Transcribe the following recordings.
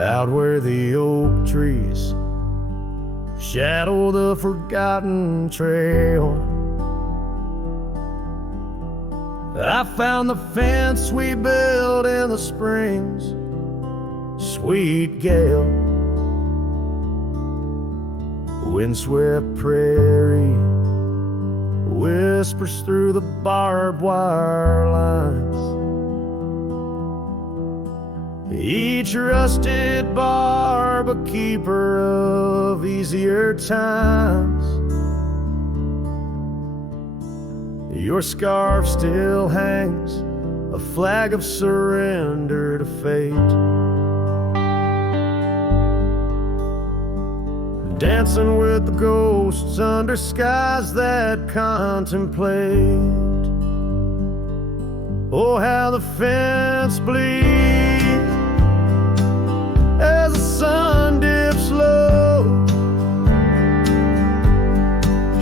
out where the oak trees shadow the forgotten trail. I found the fence we built in the springs, sweet gale, windswept prairie whispers through the barbed wire lines. Each rusted barb a keeper of easier times. Your scarf still hangs, a flag of surrender to fate. Dancing with the ghosts under skies that contemplate. Oh, how the fence bleeds as the sun dips low.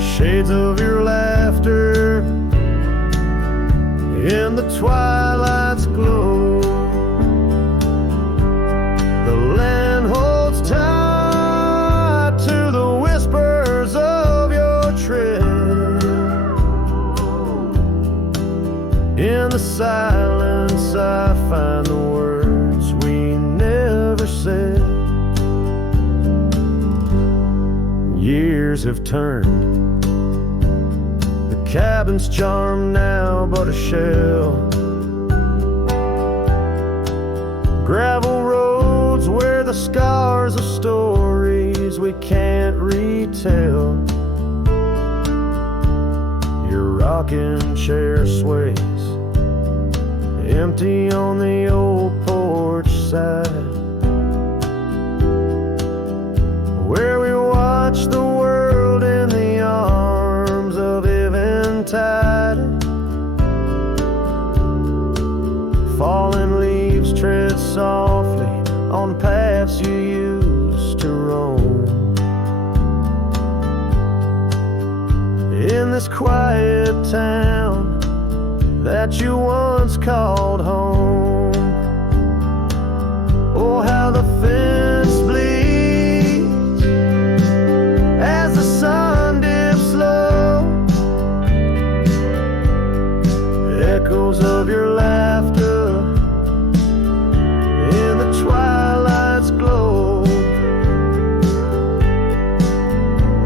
Shades of your laughter in the twilight's glow. The land holds tight to the whispers of your tread. In the silence I find the words we never said. Years have turned, cabin's charm now but a shell. Gravel roads where the scars of stories we can't retell. Your rocking chair sways empty on the old porch side, where we watch the world in the arms of tide. Fallen leaves tread softly on paths you used to roam. In this quiet town that you once called home. Oh, how the fence bleeds as the sun dips low. Echoes of your laughter in the twilight's glow.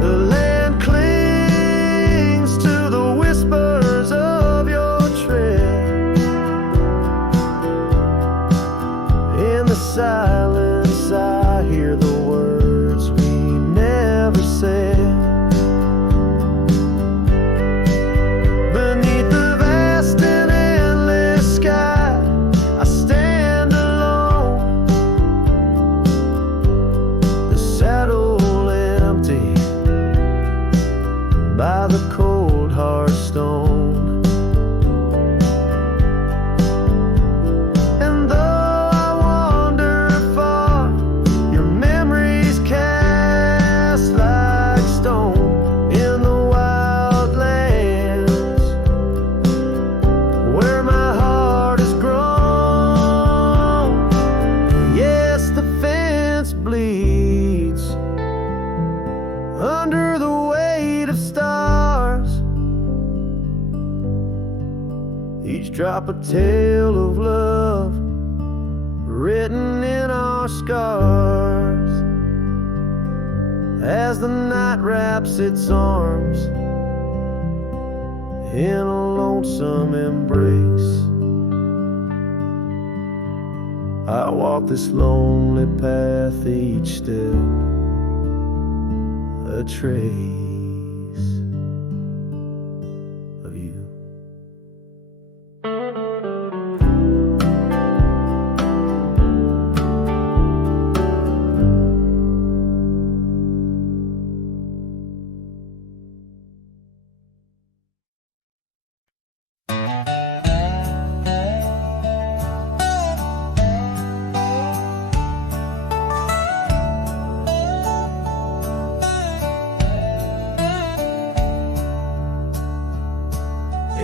The land clings to the whispers of your tread. In the silence I hear the words we never said. By the cold hard stone. And though I wander far, your memories cast like stone in the wild lands where my heart has grown. Yes, the fence bleeds under the weight of stars. Each drop a tale of love written in our scars. As the night wraps its arms in a lonesome embrace, I walk this lonely path, each step a trace of you.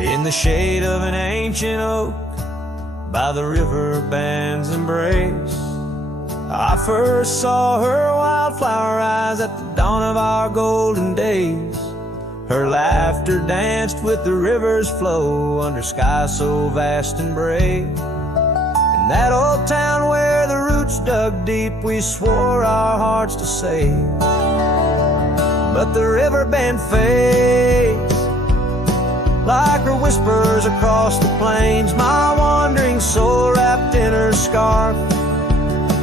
In the shade of an ancient oak by the Riverbend's embrace, I first saw her wildflower eyes at the dawn of our golden days. Her laughter danced with the river's flow under skies so vast and brave. In that old town where the roots dug deep, we swore our hearts to save. But the Riverbend fades like her whispers across the plains. My wandering soul wrapped in her scarf,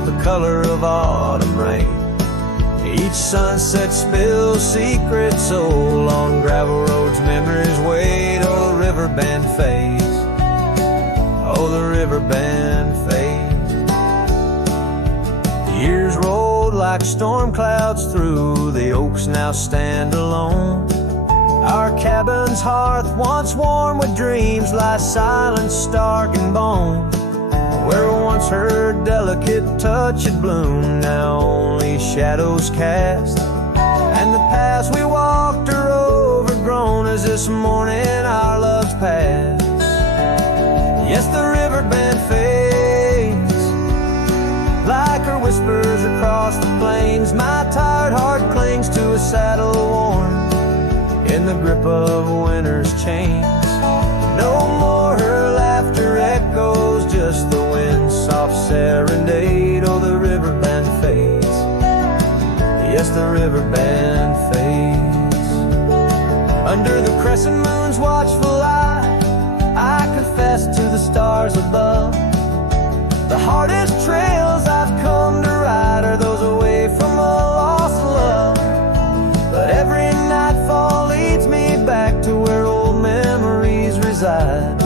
the color of autumn rain. Each sunset spills secrets so on gravel roads, memories wait. Oh, the Riverbend fades. Oh, the Riverbend fades. Years rolled like storm clouds through, the oaks now stand alone. Our cabin's hearth, once warm with dreams, lies silent, stark and bone. Where once her delicate touch had bloomed, now only shadows cast. And the paths we walked are overgrown as this morning our love's past. Yes, the Riverbend fades like her whispers across the plains. My tired heart clings to a saddle worn in the grip of winter's chains. No more her laughter echoes, just the wind's soft serenade. Oh, the Riverbend fades. Yes, the Riverbend fades. Under the crescent moon's watchful eye, I confess to the stars above, the hardest trails I've come to ride are those away from a lost love. But every nightfall leads me back to where old memories reside,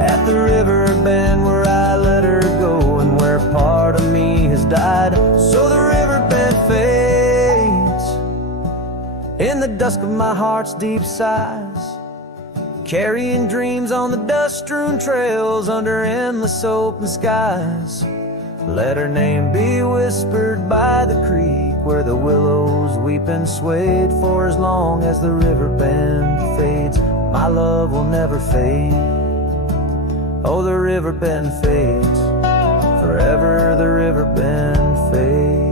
at the Riverbend where I let her go and where part of me has died. So the Riverbend fades in the dusk of my heart's deep sighs, carrying dreams on the dust-strewn trails under endless open skies. Let her name be whispered by the creek where the willows weep and swayed. For as long as the Riverbend fades, my love will never fade. Oh, the Riverbend fades, forever the Riverbend fades.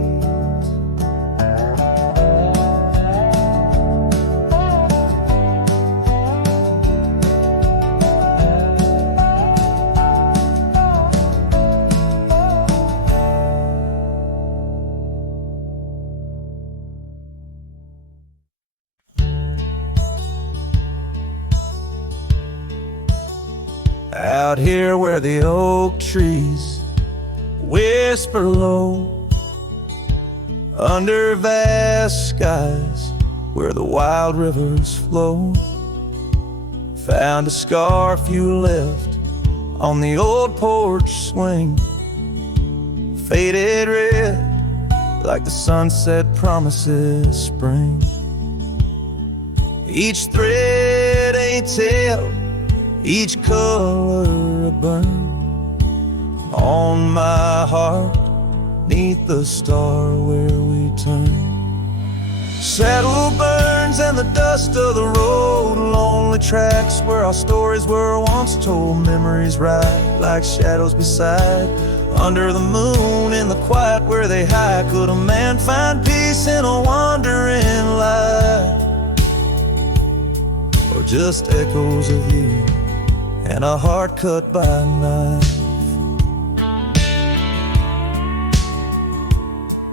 Out here where the oak trees whisper low, under vast skies where the wild rivers flow, found a scarf you left on the old porch swing, faded red like the sunset promises spring. Each thread a tale, each color a burn on my heart, neath the star where we turn. Saddle burns and the dust of the road, lonely tracks where our stories were once told. Memories ride like shadows beside, under the moon in the quiet where they hide. Could a man find peace in a wandering light, or just echoes of you and a heart cut by a knife?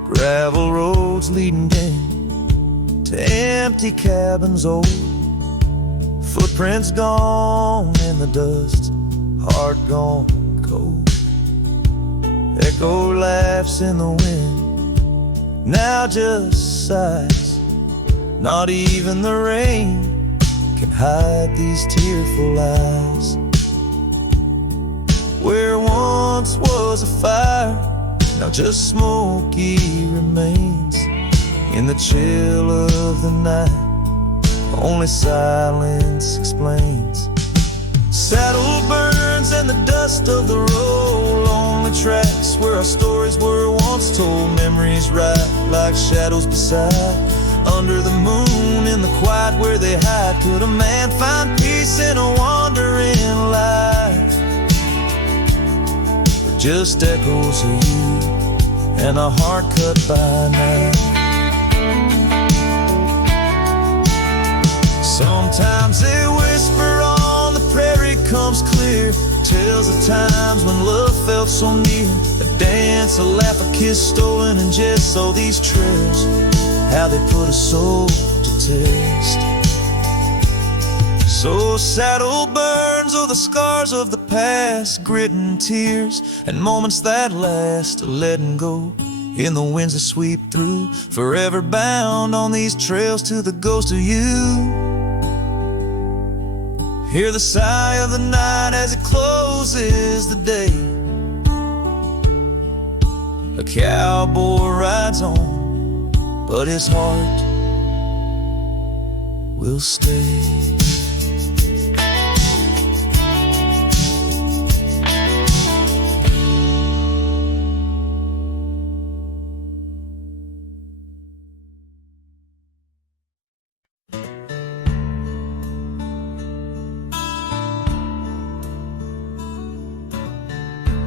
Gravel roads leading down to empty cabins old, footprints gone in the dust, heart gone cold. Echo laughs in the wind, now just sighs. Not even the rain can hide these tearful eyes. Where once was a fire, now just smoky remains. In the chill of the night, only silence explains. Saddle burns and the dust of the road, lonely tracks where our stories were once told. Memories ride like shadows beside, under the moon in the quiet where they hide. Could a man find peace in a wandering life, or just echoes of you and a heart cut by night. Sometimes they whisper on the prairie comes clear, tells of times when love felt so near. A dance, a laugh, a kiss stolen and just so these trails, how they put a soul to test. So saddle burns, oh the scars of the past, grit and tears, and moments that last, letting go in the winds that sweep through, forever bound on these trails to the ghost of you. Hear the sigh of the night as it closes the day. A cowboy rides on, but his heart will stay.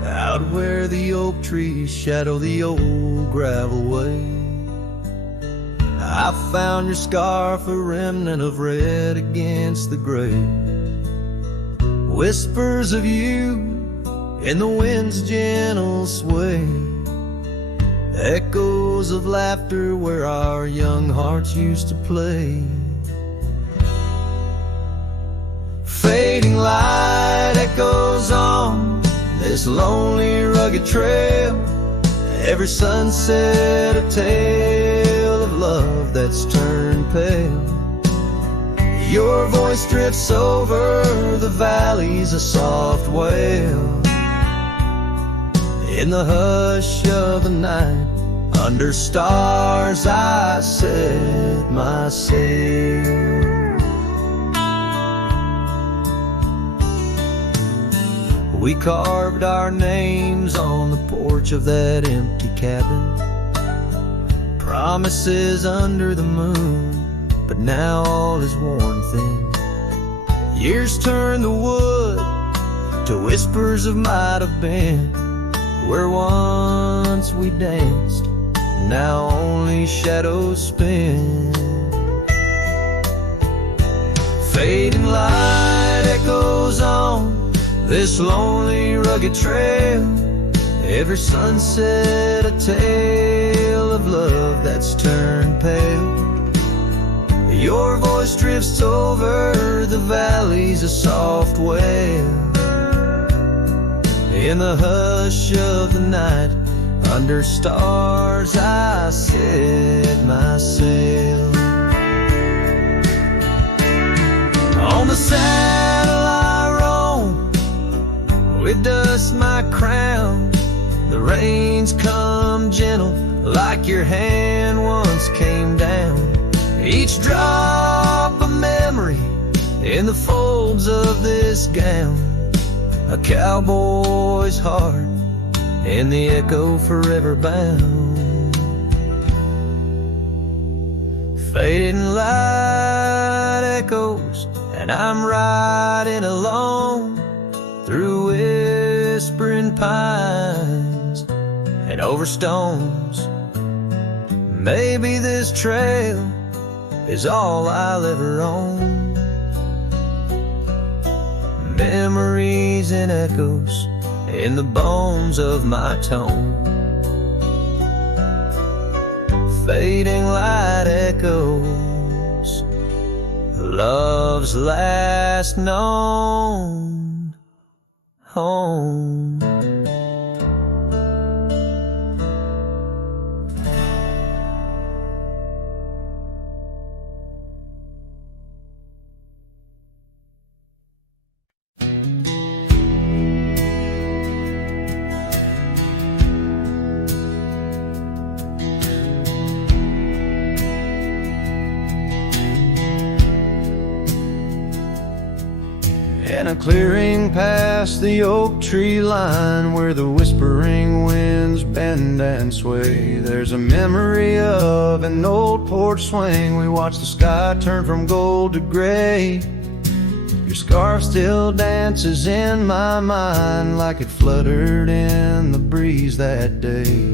Out where the oak trees shadow the old gravel way, I found your scarf, a remnant of red against the gray. Whispers of you in the wind's gentle sway, echoes of laughter where our young hearts used to play. Fading light echoes on this lonely, rugged trail. Every sunset a tale of love that's turned pale. Your voice drifts over the valleys, a soft wail. In the hush of the night, under stars I set my sail. We carved our names on the porch of that empty cabin, promises under the moon, but now all is worn thin. Years turn the wood to whispers of might have been, where once we danced, now only shadows spin. Fading light echoes on this lonely, rugged trail. Every sunset a tale of love that's turned pale. Your voice drifts over the valleys, a soft wail. In the hush of the night, under stars I set my sail. On the saddle I roam, with dust my crown. The rains come gentle, like your hand once came down. Each drop a memory in the folds of this gown. A cowboy's heart and the echo forever bound. Fading light echoes, and I'm riding alone through whispering pines and over stones. Maybe this trail is all I'll ever own. Memories and echoes in the bones of my tone. Fading light echoes, love's last known home. In a clearing past the oak tree line, where the whispering winds bend and sway, there's a memory of an old porch swing. We watch the sky turn from gold to gray. Your scarf still dances in my mind, like it fluttered in the breeze that day.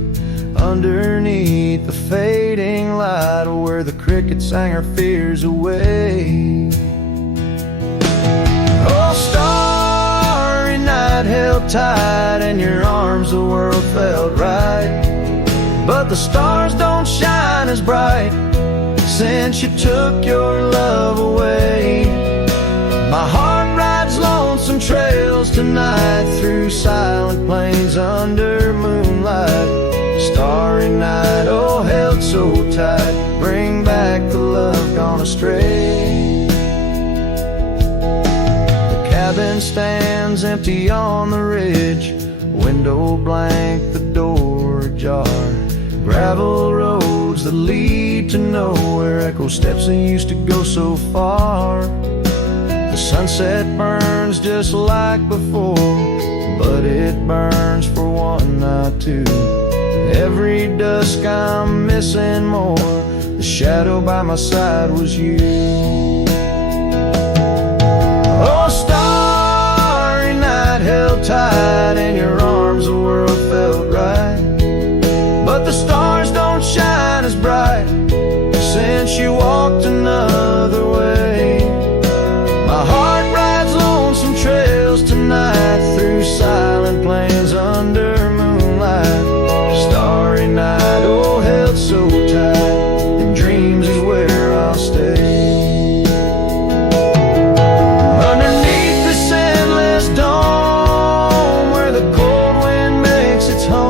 underneath the fading light, where the crickets sang her fears away. Oh, starry night, held tight in your arms, the world felt right. But the stars don't shine as bright since you took your love away. My heart rides lonesome trails tonight, through silent plains under moonlight. Starry night, oh held so tight, bring back the love gone astray. The cabin stands empty on the ridge, window blank, the door ajar. Gravel roads that lead to nowhere, echo steps that used to go so far. The sunset burns just like before, but it burns for one, not two. Every dusk I'm missing more, the shadow by my side was you. Oh, starry night, held tight in your arms, the world felt right. But the stars don't shine as bright since you walked another way. My heart rides lonesome trails tonight, through silent plains under moonlight. Starry night, oh held so tight, in dreams is where I'll stay. Underneath this endless dome, where the cold wind makes its home,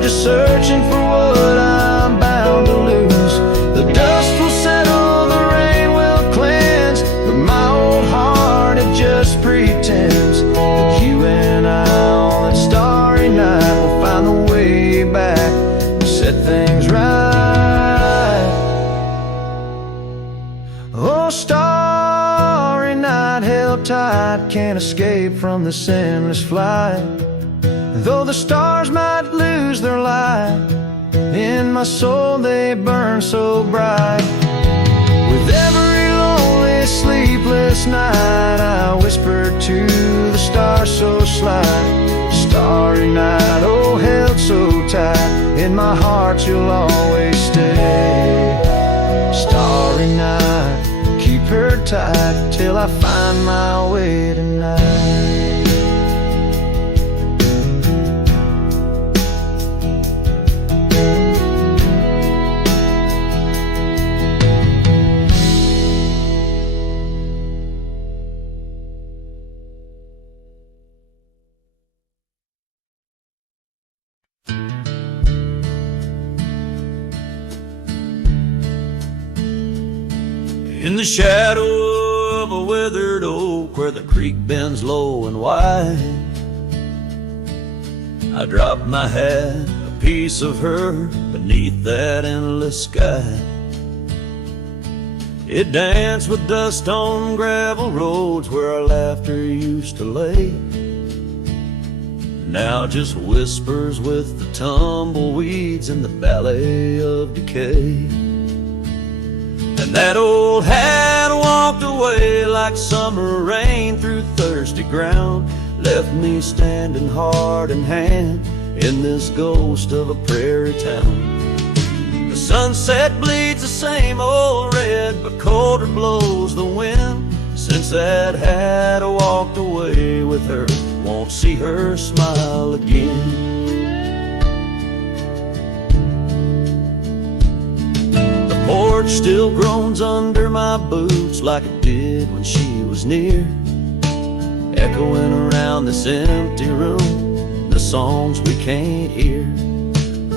just searching for what I'm bound to lose. The dust will settle, the rain will cleanse, but my old heart, it just pretends that you and I on that starry night will find the way back and set things right. Oh, starry night, held tight, can't escape from this endless flight. Though the stars might lose their light, in my soul they burn so bright. With every lonely, sleepless night, I whisper to the stars so slight. Starry night, oh held so tight, in my heart you'll always stay. Starry night, keep her tight till I find my way tonight. In the shadow of a withered oak, where the creek bends low and wide, I dropped my hat, a piece of her, beneath that endless sky. It danced with dust on gravel roads, where our laughter used to lay. Now just whispers with the tumbleweeds in the valley of decay. And that old hat walked away like summer rain through thirsty ground, left me standing heart in hand in this ghost of a prairie town. The sunset bleeds the same old red, but colder blows the wind. Since that hat walked away with her, won't see her smile again. Porch still groans under my boots like it did when she was near, echoing around this empty room, the songs we can't hear.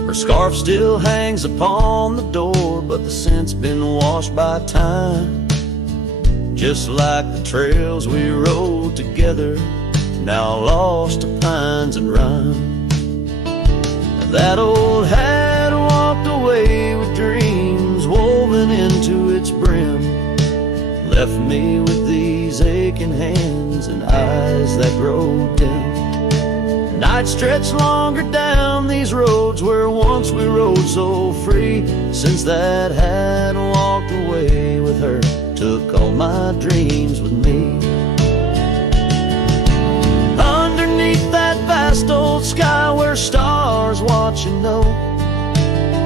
Her scarf still hangs upon the door, but the scent's been washed by time, just like the trails we rode together, now lost to pines and rime. That old hat walked away with dreams woven into its brim, left me with these aching hands and eyes that grow dim. Night stretched longer down these roads where once we rode so free. Since that hat walked away with her, took all my dreams with me. Underneath that let you know.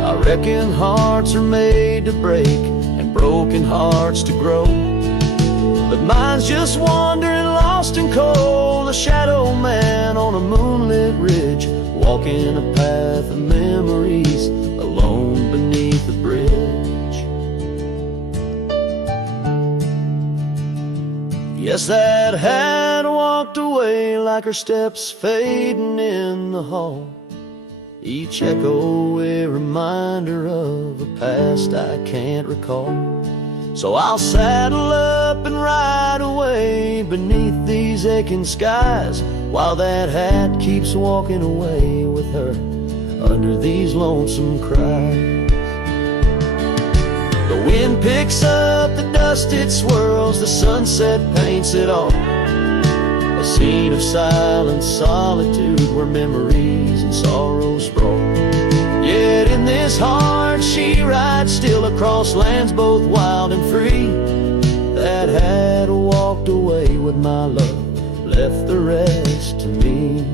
I reckon hearts are made to break and broken hearts to grow. But mine's just wandering lost and cold, a shadow man on a moonlit ridge, walking a path of memories, alone beneath the bridge. Yes, that hat walked away like her steps fading in the hall, each echo a reminder of a past I can't recall. So I'll saddle up and ride away beneath these aching skies, while that hat keeps walking away with her under these lonesome cries. The wind picks up the dust it swirls, the sunset paints it all, a scene of silent solitude where memories and sorrow sprawl. Yet in this heart she rides still across lands both wild and free. That had walked away with my love, left the rest to me.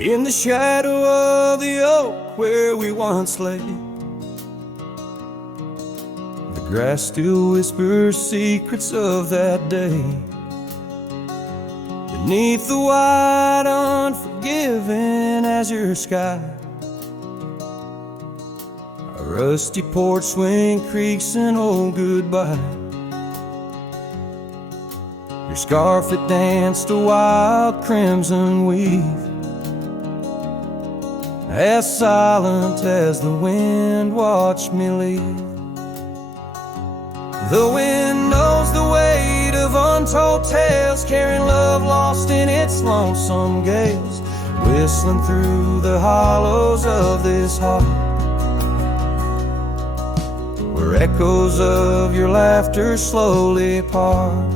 In the shadow of the oak where we once lay, the grass still whispers secrets of that day. Beneath the wide, unforgiving azure sky, a rusty porch swing creaks an old goodbye. Your scarf it danced a wild crimson weave, as silent as the wind watched me leave. The wind knows the weight of untold tales, carrying love lost in its lonesome gales, whistling through the hollows of this heart, where echoes of your laughter slowly part.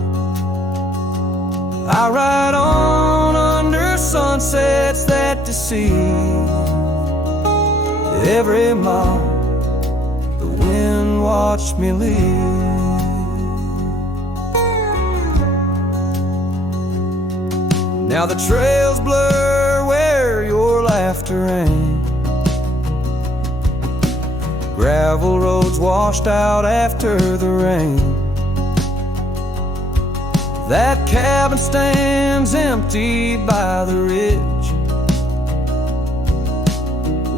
I ride on under sunsets that deceive. Every mile, the wind watched me leave. Now the trails blur where your laughter rang, gravel roads washed out after the rain. That cabin stands empty by the ridge,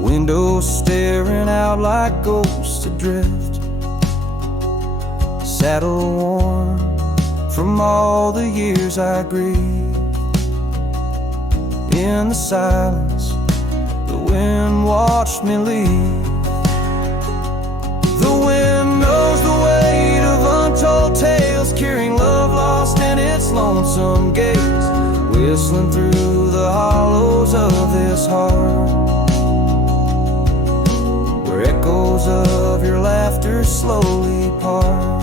windows staring out like ghosts adrift, saddle worn from all the years I grieved. In the silence, the wind watched me leave. The wind knows the weight of untold tales, carrying love lost in its lonesome gaze, whistling through the hollows of this heart, where echoes of your laughter slowly part.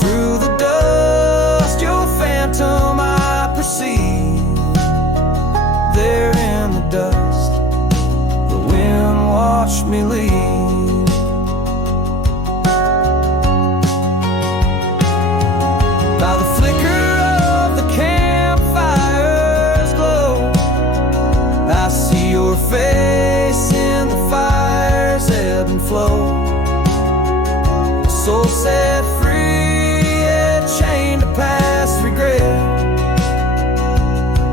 Through the dust, your phantom I perceive. There in the dust, the wind watched me leave. By the flicker of the campfire's glow, I see your face in the fire's ebb and flow. A soul set free, yet chained to past regret.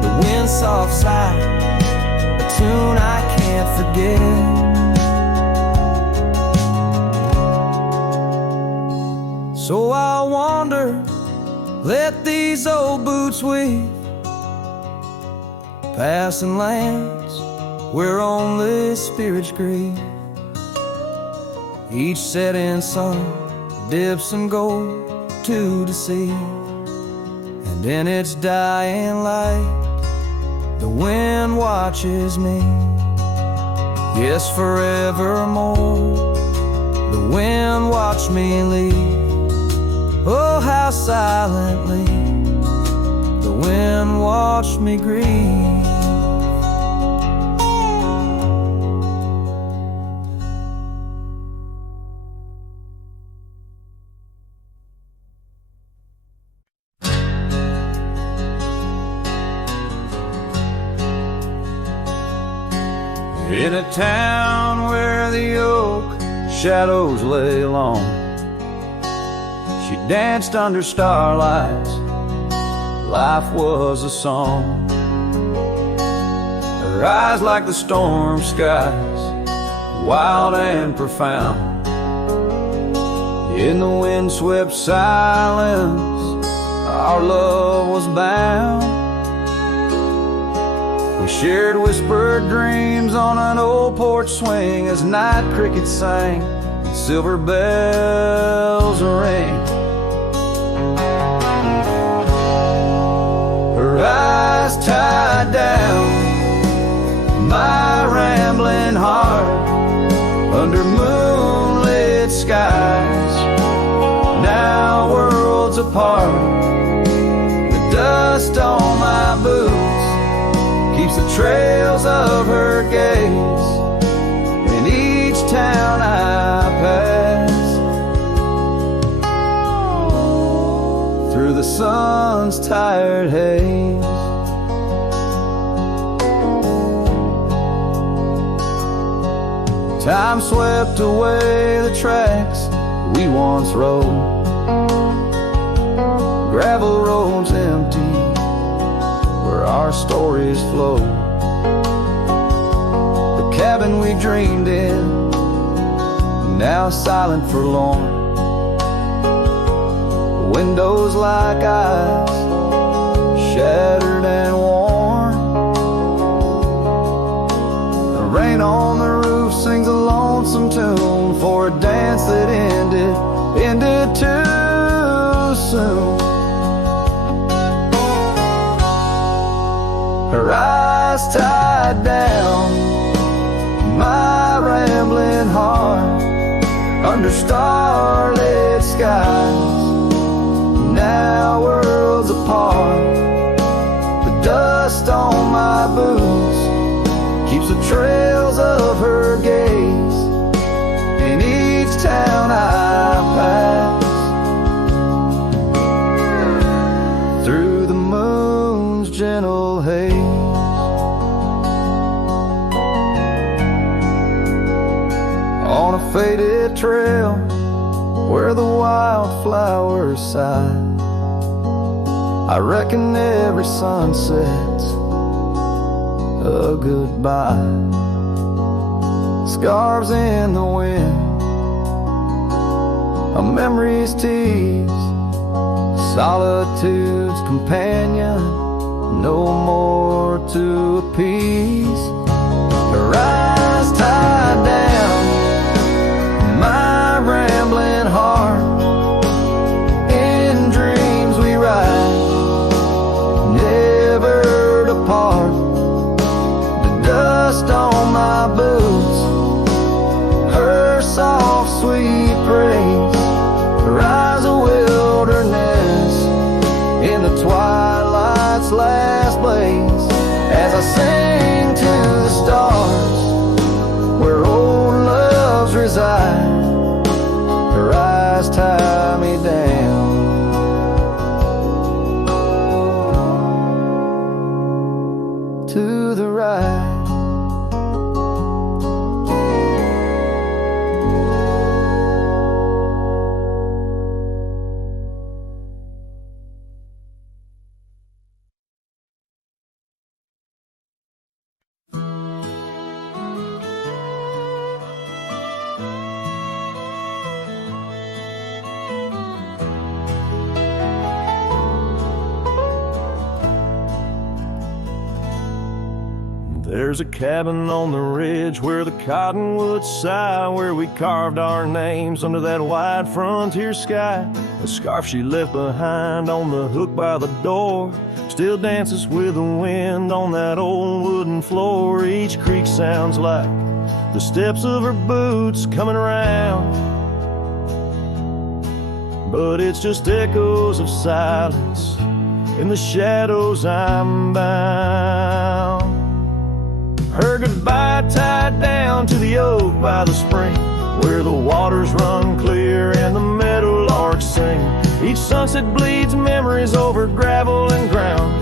The wind soft sigh, a tune I can't forget. So I'll wander, let these old boots weave, passing lands where only spirits grieve. Each setting sun dips in gold to deceive, and in its dying light the wind watches me. Yes, forevermore the wind watched me leave. Oh, how silently the wind watched me grieve. In a town where the oak shadows lay long, she danced under starlights. Life was a song. Her eyes like the storm skies, wild and profound. In the windswept silence, our love was bound. We shared whispered dreams on an old porch swing as night crickets sang and silver bells ring. Her eyes tied down my rambling heart under moonlit skies, now worlds apart. The dust on my boots keeps the trails of her gaze in each town I pass, through the sun's tired haze. Time swept away the tracks we once rode, gravel roads empty where our stories flow. The cabin we dreamed in, now silent forlorn. Windows like eyes, shattered and worn. The rain on the roof sings a lonesome tune for a dance that ended too soon. Her eyes tied down my rambling heart under starlit skies, now worlds apart. The dust on my boots keeps the trails of her gaze in each town I pass, through the moon's gentle haze. On a faded trail where the wildflowers sigh, I reckon every sunset's a goodbye. Scarves in the wind, a memory's tease, solitude's companion, no more to appease. Her eyes tied down my rambling heart, in dreams we ride, never to part. The dust on my boots, her soft sweet praise, her eyes a wilderness in the twilight's last blaze. As I sing to the stars where old loves reside, her eyes tie me down to the right. There's a cabin on the ridge where the cottonwoods sigh, where we carved our names under that wide frontier sky. The scarf she left behind on the hook by the door still dances with the wind on that old wooden floor. Each creak sounds like the steps of her boots coming around, but it's just echoes of silence. In the shadows I'm bound. Her goodbye tied down to the oak by the spring, where the waters run clear and the meadowlarks sing. Each sunset bleeds memories over gravel and ground.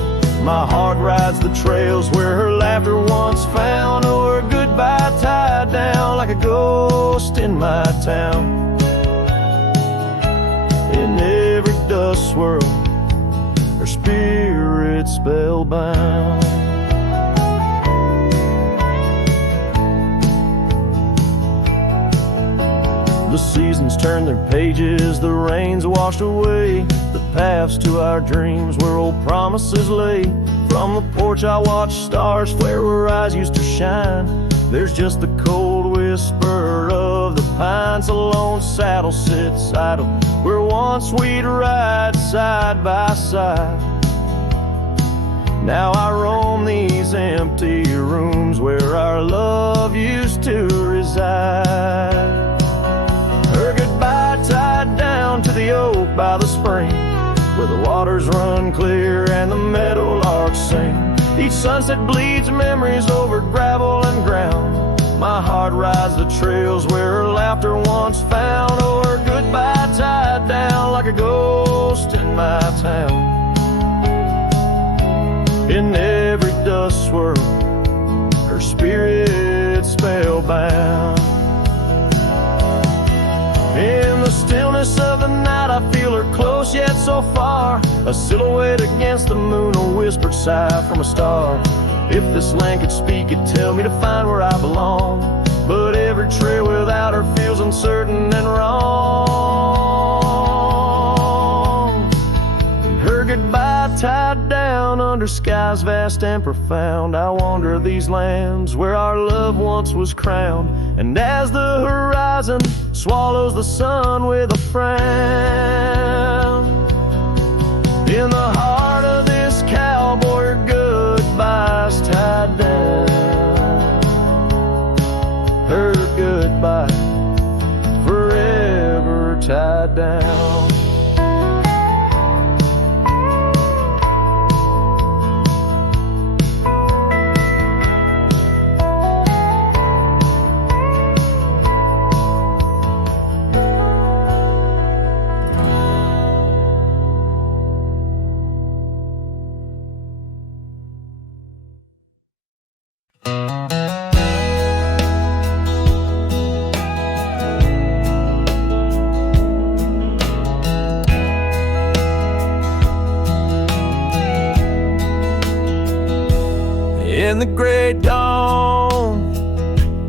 My heart rides the trails where her laughter once found. Oh, her goodbye like a ghost in my town. In every dust swirl, her spirit spellbound. The seasons turn their pages, the rains washed away the paths to our dreams where old promises lay. From the porch I watch stars flare where eyes used to shine. There's just the cold whisper of the pines. A lone saddle sits idle where once we'd ride side by side. Now I roam these empty rooms where our love used to reside. Her goodbye tied down to the oak by the spring, where the waters run clear and the meadowlarks sing. Each sunset bleeds memories over gravel and ground. My heart rides the trails where her laughter once found. Oh, her goodbye tied down like a ghost in my town. In every dust swirl, her spirit spellbound. In the stillness of the night I feel her close yet so far, a silhouette against the moon, a whispered sigh from a star. If this land could speak, it'd tell me to find where I belong. But every trail without her feels uncertain and wrong. And her goodbye tied down under skies vast and profound. I wander these lands where our love once was crowned. And as the horizon swallows the sun with a frown, in the heart of this cowboy, her goodbye's tied down. Her goodbye forever tied down. In the gray dawn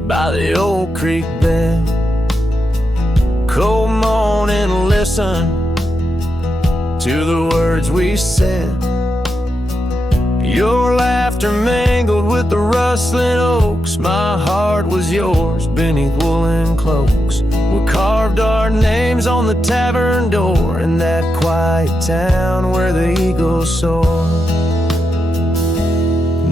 by the old creek bed, cold morning, listen to the words we said. Your laughter mingled with the rustling oaks. My heart was yours beneath woolen cloaks. We carved our names on the tavern door in that quiet town where the eagles soar.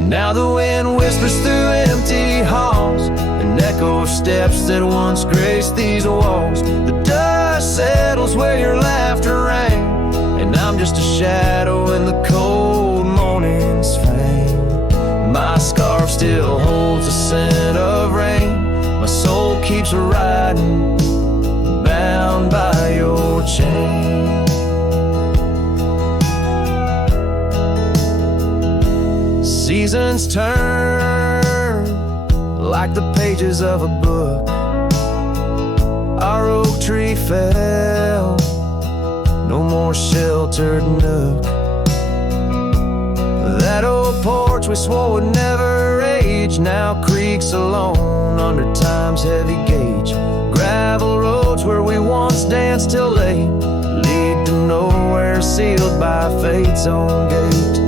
Now the wind whispers through empty halls and echo steps that once graced these walls. The dust settles where your laughter rang, and I'm just a shadow in the cold morning's fame. My scarf still holds the scent of rain. My soul keeps riding, bound by your chain. Seasons turn like the pages of a book. Our oak tree fell, no more sheltered nook. That old porch we swore would never age now creaks alone under time's heavy gauge. Gravel roads where we once danced till late lead to nowhere, sealed by fate's own gate.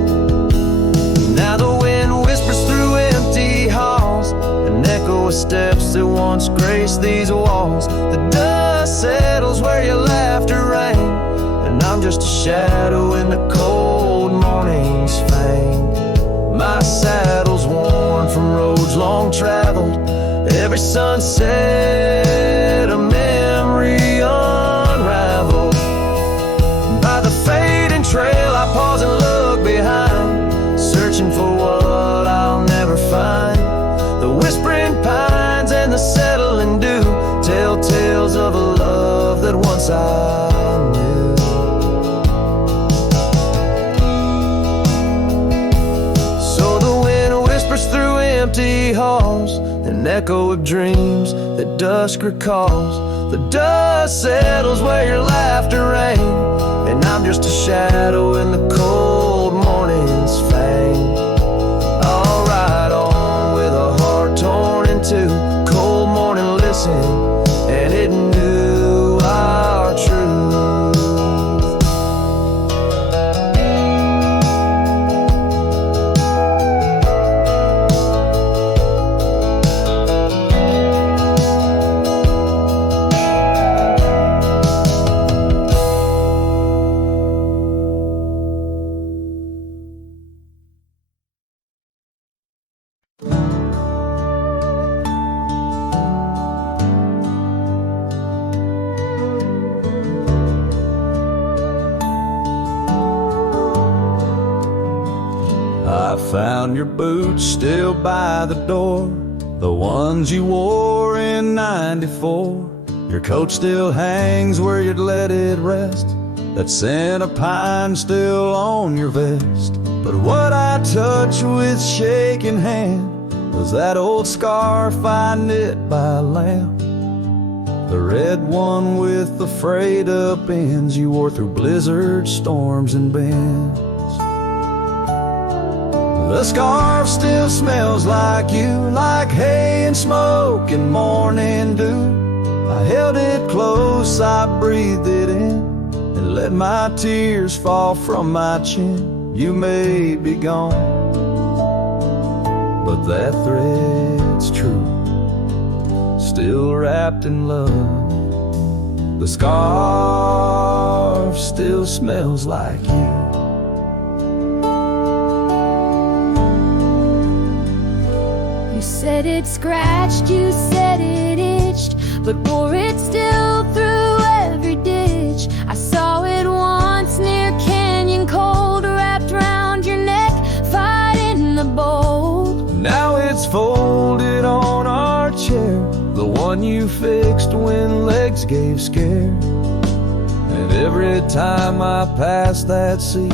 Now the wind whispers through empty halls, an echo of steps that once graced these walls. The dust settles where your laughter rang, and I'm just a shadow in the cold morning's fang. My saddle's worn from roads long traveled, every sunset a memory unraveled. By the fading trail I pause and look behind, searching for what I'll never find. The whispering pines and the settling dew tell tales of a love that once I knew. So the wind whispers through empty halls, an echo of dreams that dusk recalls. The dust settles where your laughter rang, and I'm just a shadow in the cold morning's fang. I'll ride on with a heart torn in two. Cold morning listened, and it knew our truth. I found your boots still by the door, the ones you wore in '94. Your coat still hangs where you'd let it rest, that scent of pine still on your vest. But what I touched with shaking hand was that old scarf I knit by lamp, the red one with the frayed up ends you wore through blizzards, storms, and bends. The scarf still smells like you, like hay and smoke and morning dew. I held it close, I breathed it in, and let my tears fall from my chin. You may be gone, but that thread's true, still wrapped in love. The scarf still smells like you. You said it scratched, you said it itched, but bore it still through every ditch. I saw it once near Canyon Cold, wrapped round your neck, fighting the bolt. Now it's folded on our chair, the one you fixed when legs gave scare. And every time I pass that seat,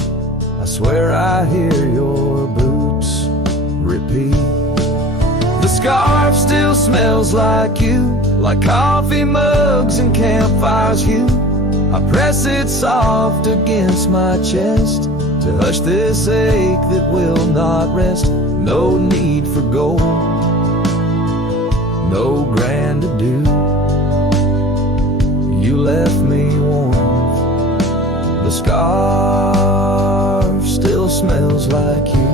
I swear I hear your boots repeat. The scarf still smells like you, like coffee mugs and campfires hue. I press it soft against my chest to hush this ache that will not rest. No need for gold, no grand ado. You left me warm, the scarf still smells like you.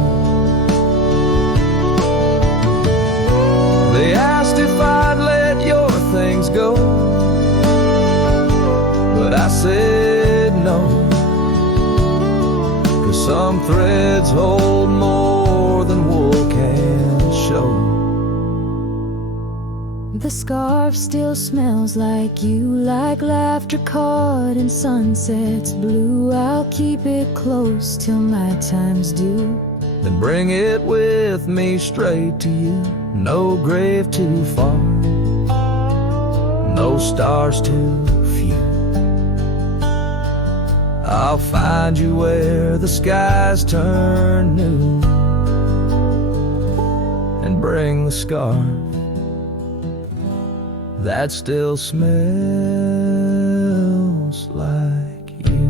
They asked if I'd let your things go, but I said no, 'cause some threads hold more than wool can show. The scarf still smells like you, like laughter caught in sunsets blue. I'll keep it close till my time's due, Then bring it with me straight to you. No grave too far, no stars too few. I'll find you where the skies turn new, and bring the scarf that still smells like you.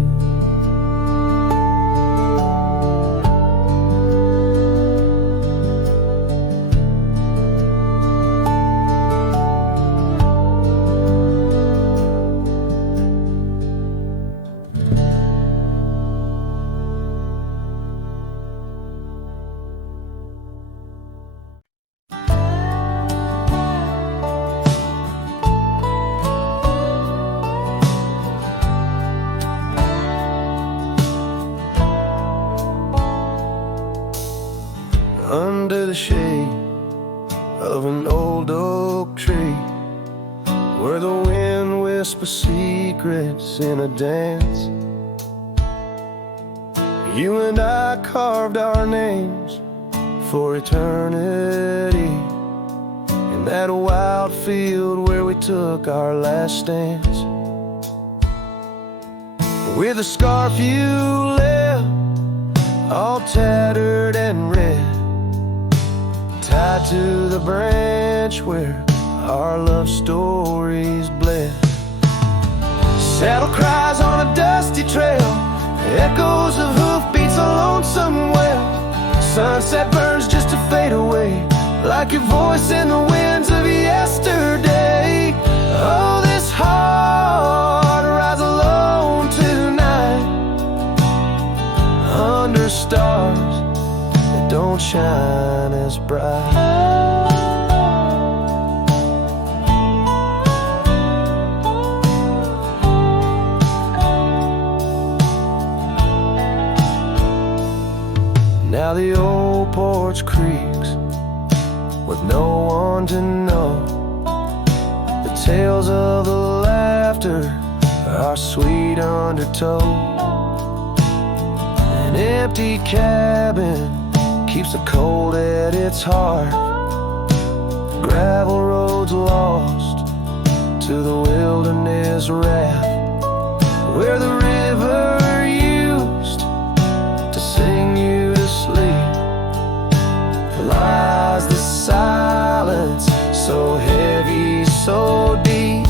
Under the shade of an old oak tree, where the wind whispers secrets in a dance, you and I carved our names for eternity, in that wild field where we took our last stance. With a scarf you left, all tattered and red, tied to the branch ranch where our love story's bled. Saddle cries on a dusty trail, echoes of hoofbeats, a lonesome well. Sunset burns just to fade away, like your voice in the winds of yesterday. Oh, this heart rides alone tonight, under stars that don't shine as bright. Now the old porch creaks with no one to know. The tales of the laughter are sweet undertow. An empty cabin keeps the cold at its heart. Gravel roads lost to the wilderness raft, where the river used to sing you to sleep. Lies the silence, so heavy, so deep.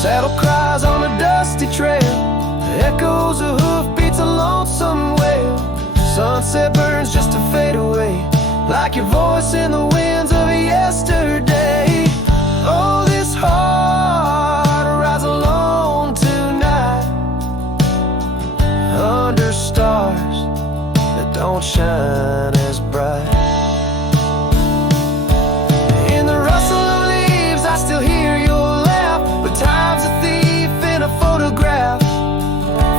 Saddle cries on a dusty trail, echoes of hoofbeats, a lonesome wail. Sunset burns just to fade away, like your voice in the winds of yesterday. Oh, this heart rides alone tonight, under stars that don't shine as bright. In the rustle of leaves I still hear your laugh, but time's a thief in a photograph.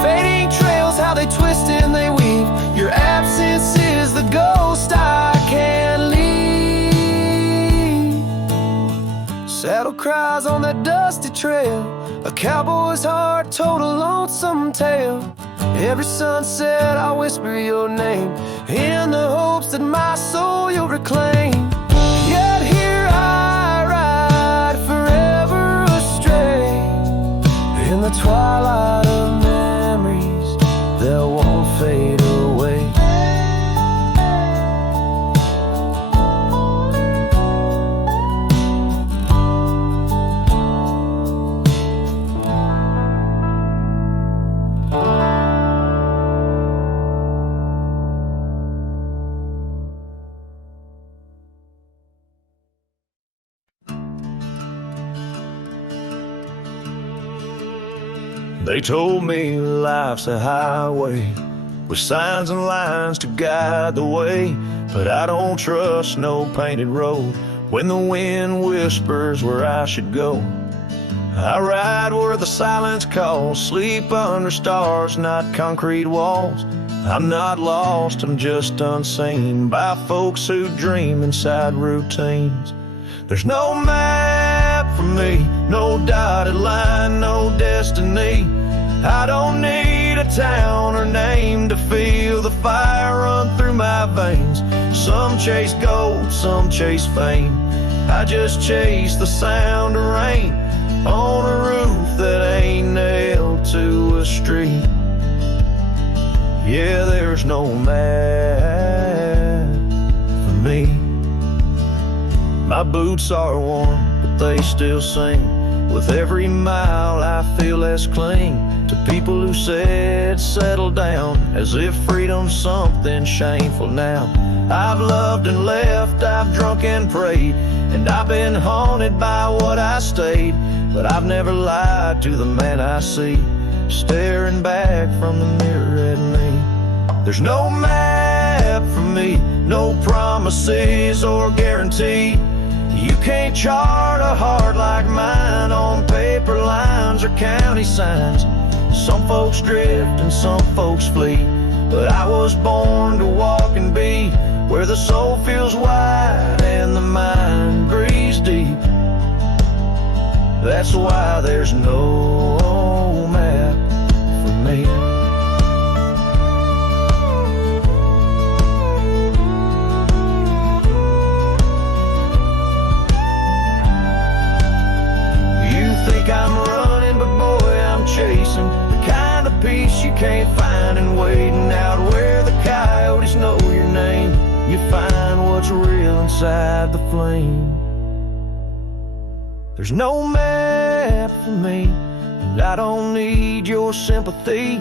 Fading trails, how they twist and they weave. Your absence is the ghost I can't leave. Saddle cries on that dusty trail, a cowboy's heart told a lonesome tale. Every sunset I whisper your name, in the hopes that my soul you'll reclaim. Yet here I ride forever astray, in the twilight of memories that won't fade away. They told me life's a highway with signs and lines to guide the way, but I don't trust no painted road when the wind whispers where I should go. I ride where the silence calls, sleep under stars, not concrete walls. I'm not lost, I'm just unseen by folks who dream inside routines. There's no map for me, no dotted line, no destiny. I don't need a town or name to feel the fire run through my veins. Some chase gold, some chase fame. I just chase the sound of rain on a roof that ain't nailed to a street. Yeah, there's no map for me. My boots are worn, but they still sing. With every mile I feel less cling to people who said settle down, as if freedom's something shameful now. I've loved and left, I've drunk and prayed, and I've been haunted by what I stayed. But I've never lied to the man I see, staring back from the mirror at me. There's no map for me, no promises or guarantee. You can't chart a heart like mine on paper lines or county signs. Some folks drift and some folks flee, but I was born to walk and be where the soul feels wide and the mind breathes deep. That's why there's no map for me. I'm running, but boy, I'm chasing the kind of peace you can't find in waiting out where the coyotes know your name. You find what's real inside the flame. There's no map for me, and I don't need your sympathy.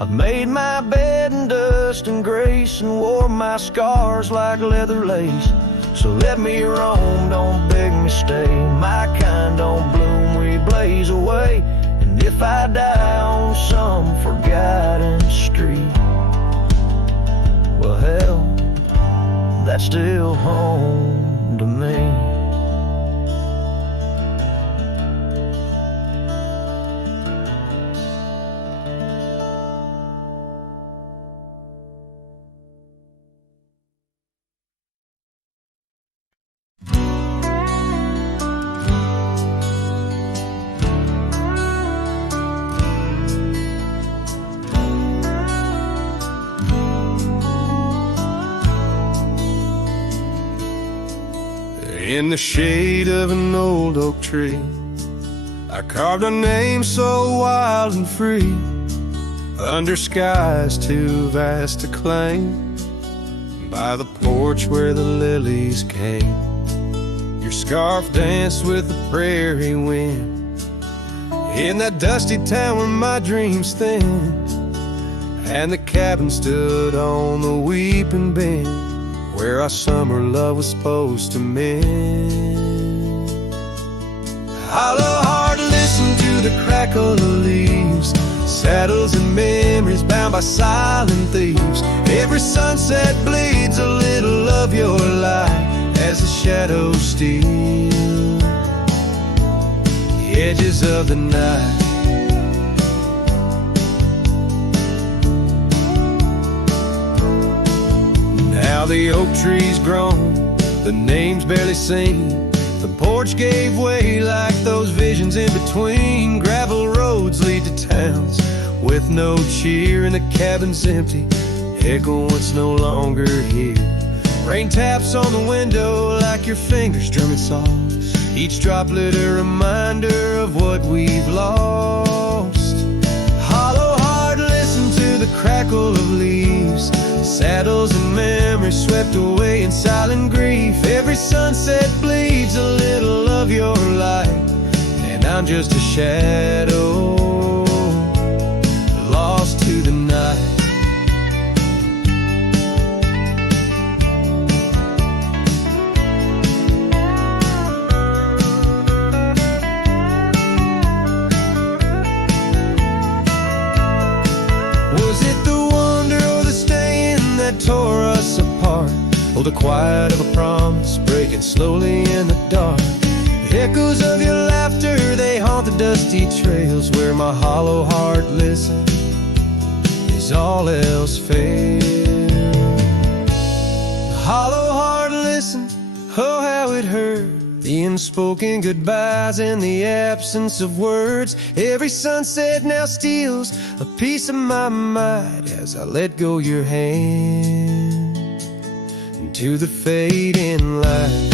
I've made my bed in dust and grace and wore my scars like leather lace. So let me roam, don't beg me stay. My kind don't bloom, we blaze away. And if I die on some forgotten street, well hell, that's still home to me. In the shade of an old oak tree, I carved a name so wild and free, under skies too vast to claim, by the porch where the lilies came. Your scarf danced with the prairie wind, in that dusty town where my dreams thinned, and the cabin stood on the weeping bend, where our summer love was supposed to mend. Hollow heart, listen to the crackle of leaves, saddles and memories bound by silent thieves. Every sunset bleeds a little of your light as the shadows steal the edges of the night. Now the oak tree's grown, the name's barely seen. The porch gave way like those visions in between. Gravel roads lead to towns with no cheer, and the cabin's empty, echo what's no longer here. Rain taps on the window like your fingers drumming songs, each droplet a reminder of what we've lost. Hollow heart, listen to the crackle of leaves, saddles and memories swept away in silent grief. Every sunset bleeds a little of your light, and I'm just a shadow lost to the night. Was it the wonder or the staying that tore us apart? Oh, the quiet of a promise breaking slowly in the dark. The echoes of your laughter, they haunt the dusty trails where my hollow heart listens as all else fails. The hollow heart listens, oh how it hurt, the unspoken goodbyes and the absence of words. Every sunset now steals a piece of my mind as I let go your hand into the fading light.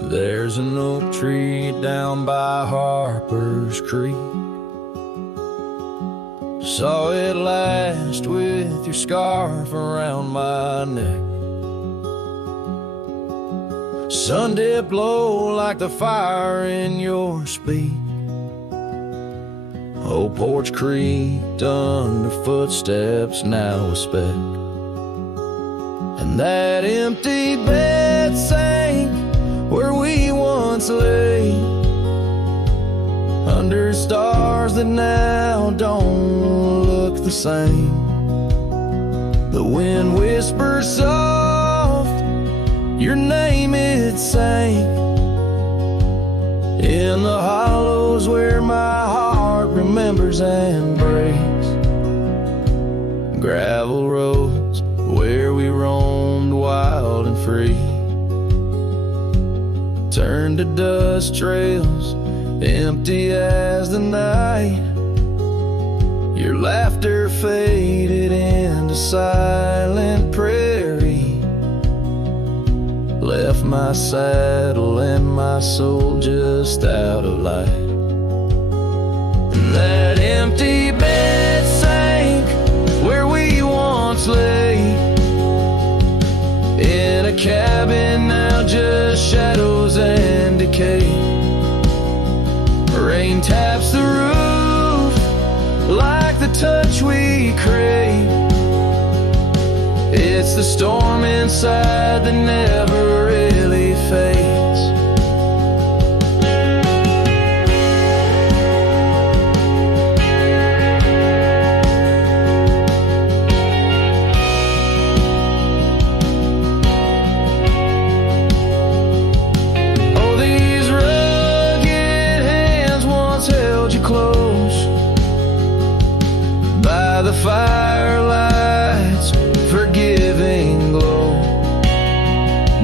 There's an oak tree down by Harper's Creek. Saw it last with your scarf around my neck. Sun dipped low like the fire in your speech. Old porch creaked under footsteps now a speck, and that empty bed sank where we once lay, under stars that now don't look the same. The wind whispers soft your name it sang in the hollows where my heart remembers and breaks. Gravel roads where we roamed wild and free turned to dust trails, empty as the night. Your laughter faded into silent prairie, left my saddle and my soul just out of light. That empty bed sank where we once lay, in a cabin now just shadows and decay. Rain taps the roof like the touch we crave. It's the storm inside that never really fades. Oh, these rugged hands once held you close by the firelight's forgiving glow.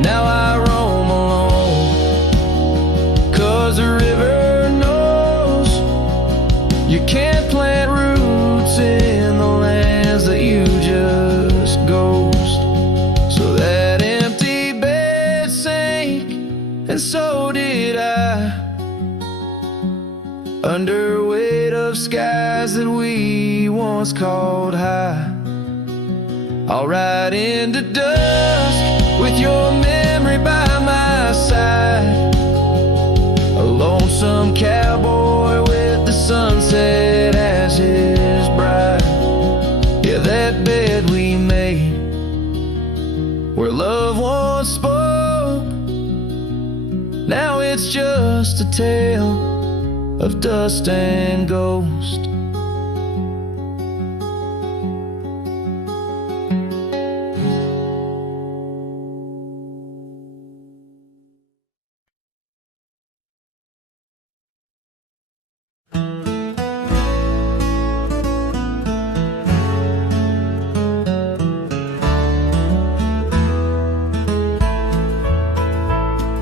Now I roam alone, 'cause the river knows you can't plant roots in the lands that you just ghost. So that empty bed sank, and so did I, under weight of skies that we once called high. I'll ride into dusk with your memory by my side, a lonesome cowboy with the sunset as his bride. Yeah, that bed we made where love once spoke, now it's just a tale of dust and ghost.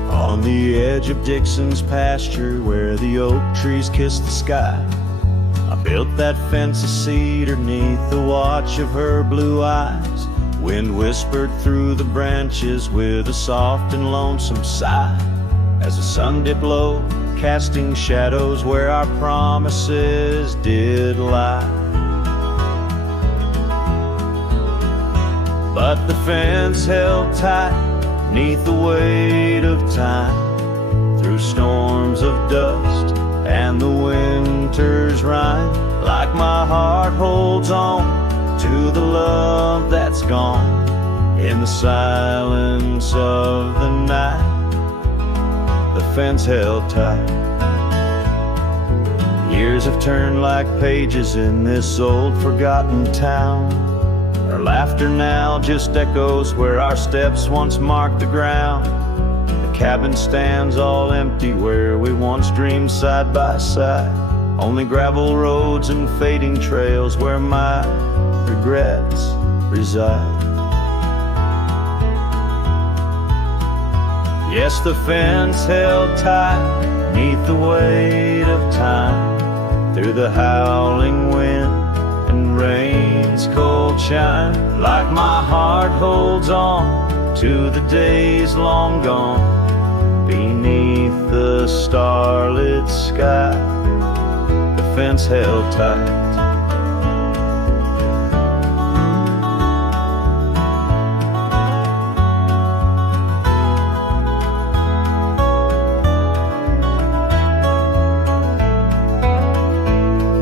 On the edge of Dixon's pasture where the oak trees kiss the sky, I built that fence of cedar neath the watch of her blue eyes. Wind whispered through the branches with a soft and lonesome sigh, as the sun dipped low, casting shadows where our promises did lie. But the fence held tight neath the weight of time, through storms of dust and the winter's rime. Like my heart holds on to the love that's gone in the silence of the night, the fence held tight. Years have turned like pages in this old forgotten town. Our laughter now just echoes where our steps once marked the ground. The cabin stands all empty where we once dreamed side by side. Only gravel roads and fading trails where my regrets reside. Yes, the fence held tight neath the weight of time, through the howling wind and rain's cold chime. Like my heart holds on to the days long gone, beneath the starlit sky, the fence held tight.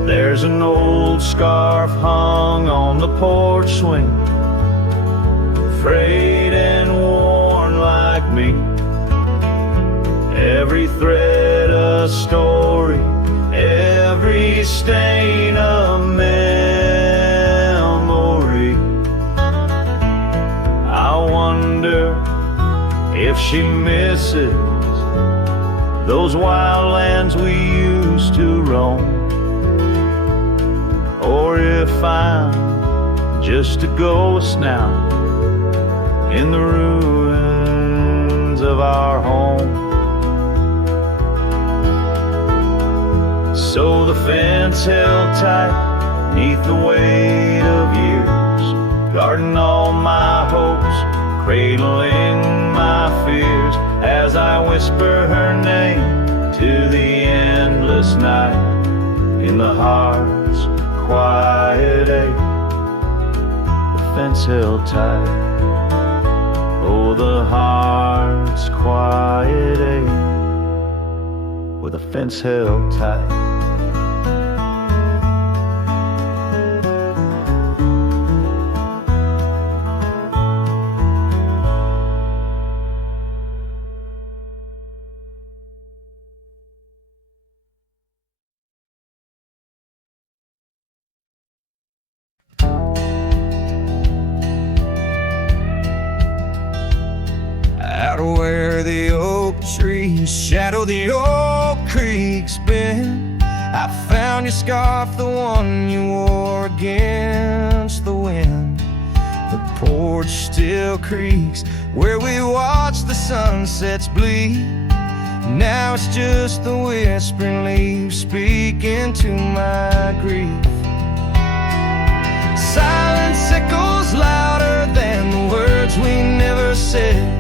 There's an old scarf hung on the porch swing, frayed and worn like me. Every thread a story, every stain a memory. I wonder if she misses those wild lands we used to roam, or if I'm just a ghost now in the ruins of our home. So the fence held tight neath the weight of years, guarding all my hopes, cradling my fears, as I whisper her name to the endless night in the heart's quiet ache. The fence held tight, oh, the heart's quiet ache, with a fence held tight. Where the oak trees shadow the old creek's bend, I found your scarf, the one you wore against the wind. The porch still creaks where we watch the sunsets bleed. Now it's just the whispering leaves speaking to my grief. Silence echoes louder than the words we never said.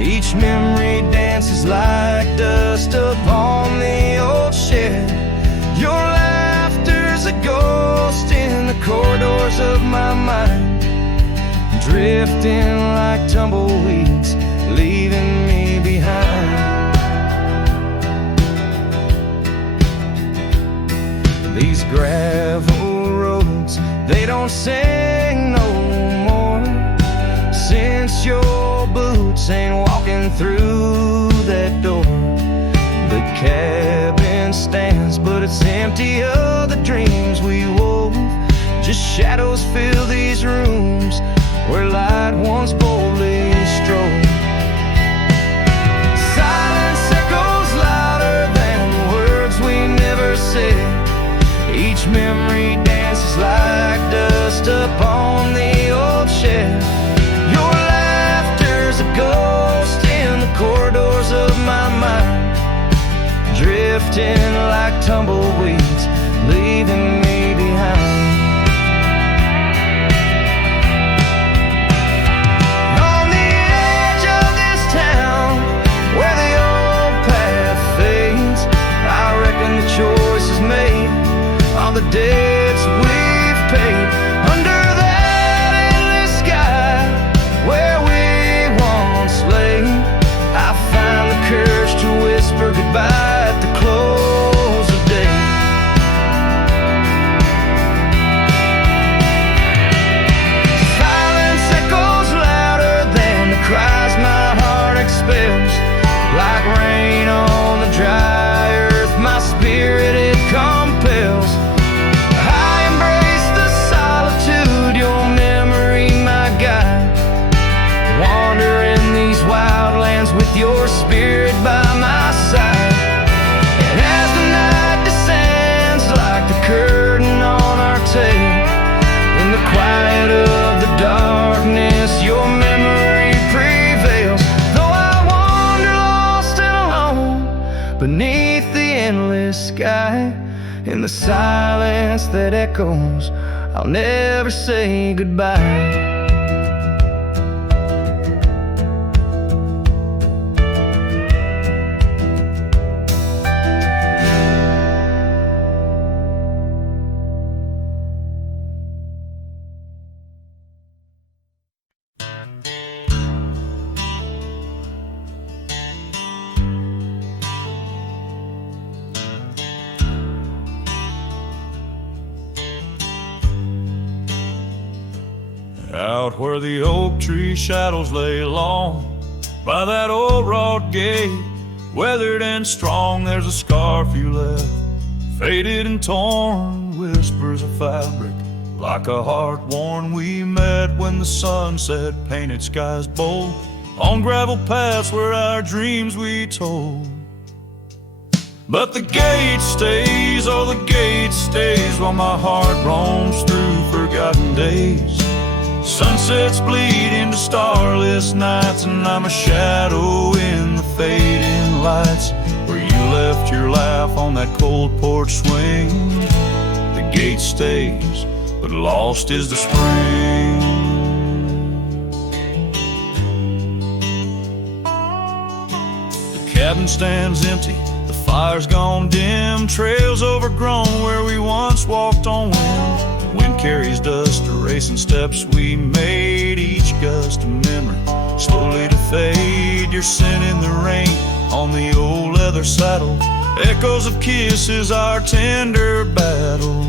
Each memory dances like dust upon the old shed. Your laughter's a ghost in the corridors of my mind, drifting like tumbleweeds, leaving me behind. These gravel roads, they don't sing no more, since your boots ain't walking through that door. The cabin stands, but it's empty of the dreams we wove. Just shadows fill these rooms where light once boldly strode. Silence echoes louder than the words we never said. Each memory dances like dust upon the old shed. Your laughter's a ghost in the corridors of my mind, drifting like tumbleweeds, leaving me behind. On the edge of this town, where the old path fades, I reckon the choice is made, all the debts we've paid. Under that endless sky where we once lay, I find the courage to whisper goodbye at the close of day. Silence echoes louder than the cries my heart expels. Like rain on the dry earth, my spirit it compels. I embrace the solitude, your memory my guide. Wander in these wildlands with your spirit by my side. And as the night descends like the curtain on our tale, in the quiet of the darkness your memory prevails. Though I wander lost and alone beneath the endless sky, in the silence that echoes, I'll never say goodbye. Out where the oak tree shadows lay long, by that old wrought gate, weathered and strong, there's a scarf you left, faded and torn, whispers of fabric, like a heart worn we met when the sunset painted skies bold. on gravel paths where our dreams we told. But the gate stays, oh the gate stays, while my heart roams through forgotten days. Sunsets bleed into starless nights, and I'm a shadow in the fading lights, where you left your laugh on that cold porch swing. The gate stays, but lost is the spring. The cabin stands empty, the fire's gone dim, trails overgrown where we once walked on wind. Wind carries dust, erasing steps we made, each gust a memory, slowly to fade. Your scent in the rain on the old leather saddle, echoes of kisses, our tender battle.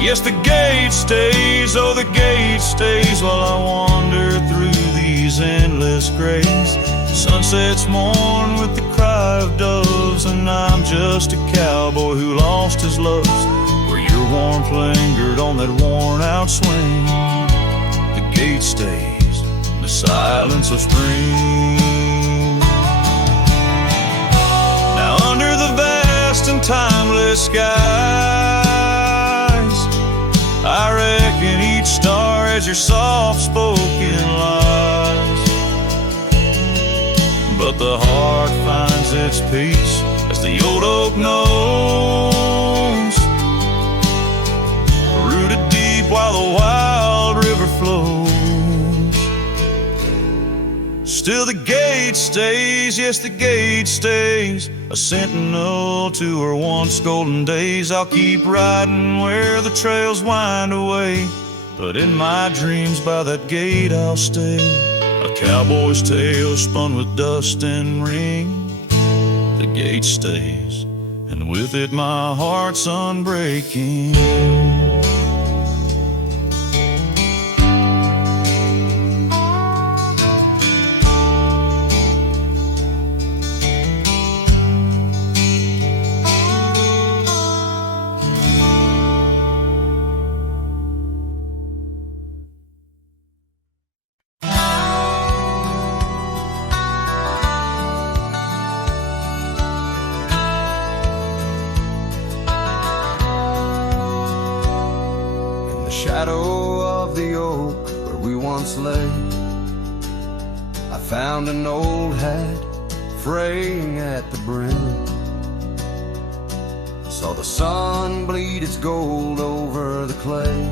Yes, the gate stays, oh the gate stays, while I wander through these endless grays. Sunsets mourn with the cry of doves, and I'm just a cowboy who lost his loves, where your warmth lingered on that worn-out swing. The gate stays in the silence of spring. Now under the vast and timeless skies, I reckon each star has your soft-spoken lies. But the heart finds its peace, as the old oak knows, rooted deep while the wild river flows. Still the gate stays, yes the gate stays, a sentinel to her once golden days. I'll keep riding where the trails wind away, but in my dreams by that gate I'll stay. A cowboy's tale spun with dust and ring. The gate stays, and with it my heart's unbreaking. Shadow of the oak where we once lay, I found an old hat fraying at the brim. Saw the sun bleed its gold over the clay,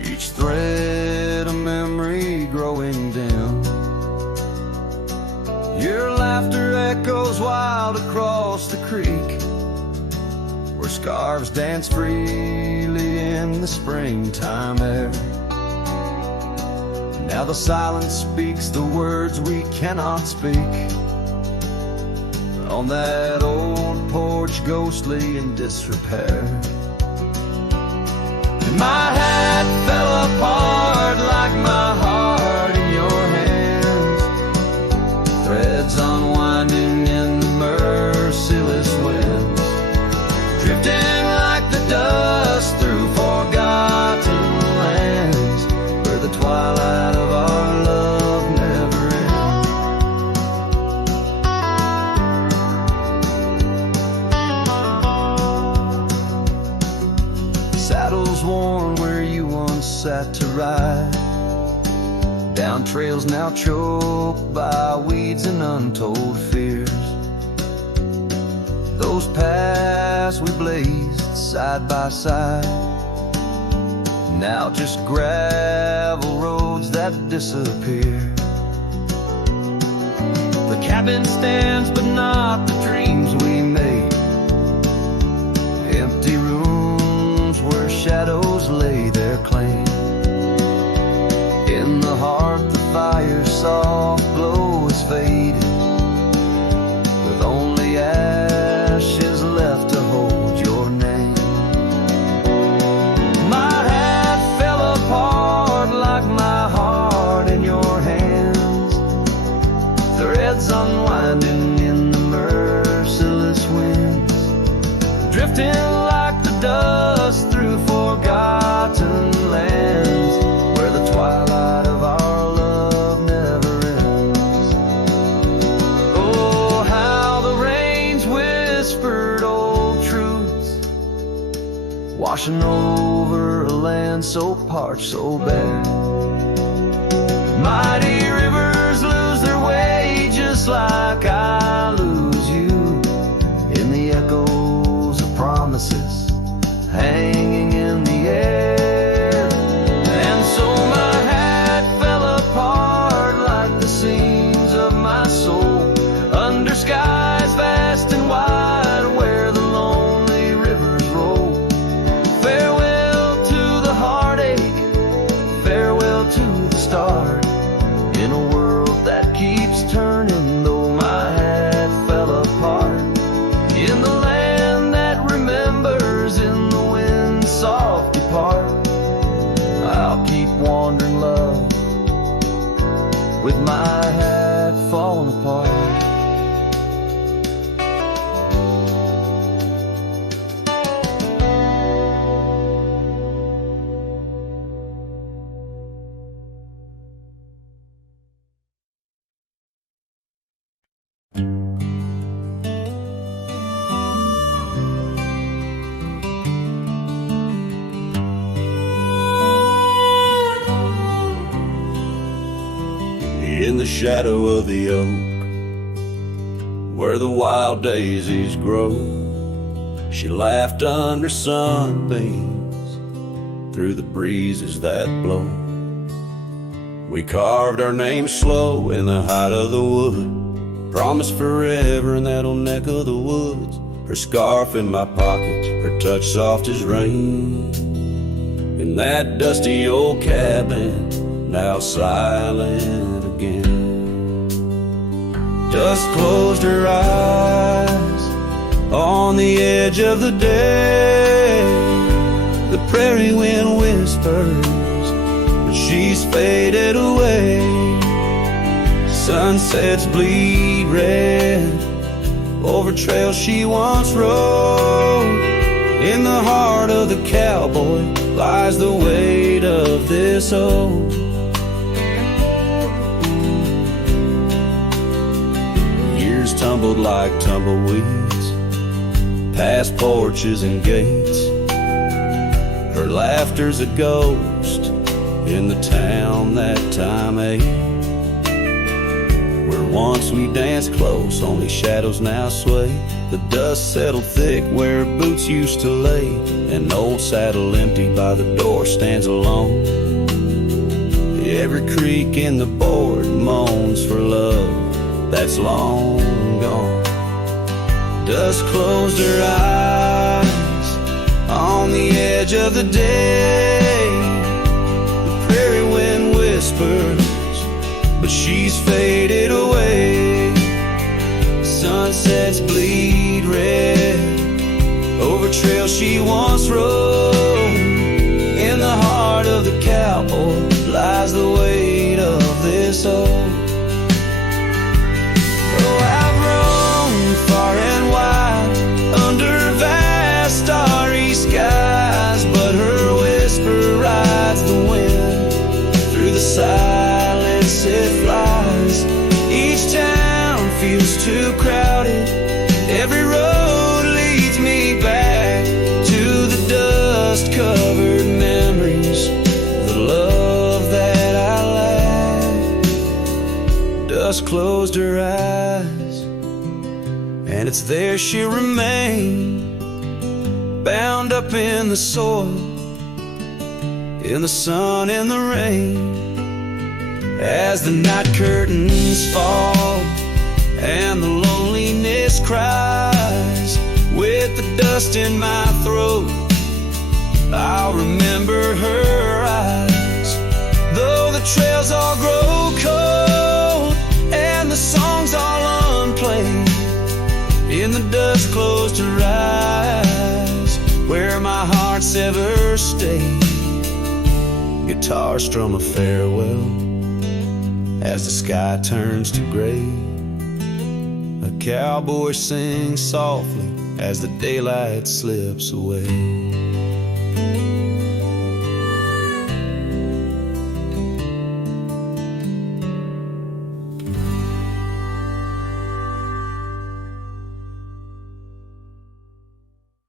each thread a memory growing dim. Your laughter echoes wild across the creek, where scarves dance freely in the springtime air. Now the silence speaks the words we cannot speak, on that old porch ghostly in disrepair. And my hat fell apart like my heart in your hands, threads unwinding in the merciless winds, drifting like the dust through forgotten lands, where the twilight of our love never ends. Saddles worn where you once sat to ride, down trails now choked by weeds and untold fears. Those paths we blazed side by side, now just gravel roads that disappear. The cabin stands, but not the dreams we made, empty rooms where shadows lay their claim. In the heart the fire's soft glow is faded, with only ashes left to hold your name. My hat fell apart like my heart in your hands, threads unwinding in the merciless winds, drifting like the dust through forgotten lands, where the twilight of our love washing over a land so parched, so bare. Mighty rivers lose their way just like I lose you in the echoes of promises hanging in the air. And so my hat fell apart like the seams of my soul under skies vast and wide where the lonely rivers roll. Farewell to the heartache, farewell to the start, in a world that keeps turning though my hat fell apart. In the land that remembers, in the wind's soft depart, I'll keep wandering, love, with my hat falling apart. In the shadow of the oak, where the wild daisies grow, she laughed under sunbeams through the breezes that blow. We carved our names slow in the height of the wood, promised forever in that old neck of the woods. Her scarf in my pocket, her touch soft as rain, in that dusty old cabin, now silent again. Dusk closed her eyes on the edge of the day. The prairie wind whispers, but she's faded away. Sunsets bleed red over trails she once rode. In the heart of the cowboy lies the weight of this old. Years tumbled like tumbleweeds past porches and gates. Her laughter's a ghost in the town that time ate. Where once we danced close, only shadows now sway. The dust settled thick where boots used to lay. An old saddle empty by the door stands alone. Every creak in the board moans for love that's long gone. Dust closed her eyes on the edge of the day. The prairie wind whispers, but she's faded away. Sunsets bleed red over trails she once rode. In the heart of the cowboy lies the weight of this old. Oh, I've roamed far and wide under vast starry skies, but her whisper rides the wind through the silence it flies. Each town feels too crowded, every road leads me back to the dust-covered memories, the love that I lacked. Dust closed her eyes, and it's there she'll remain, bound up in the soil, in the sun and the rain. As the night curtains fall and the loneliness cries, with the dust in my throat, I'll remember her eyes. Though the trails all grow cold and the songs all unplayed, in the dust closed her eyes, where my heart's ever stayed. Guitar strum a farewell as the sky turns to gray. A cowboy sings softly as the daylight slips away.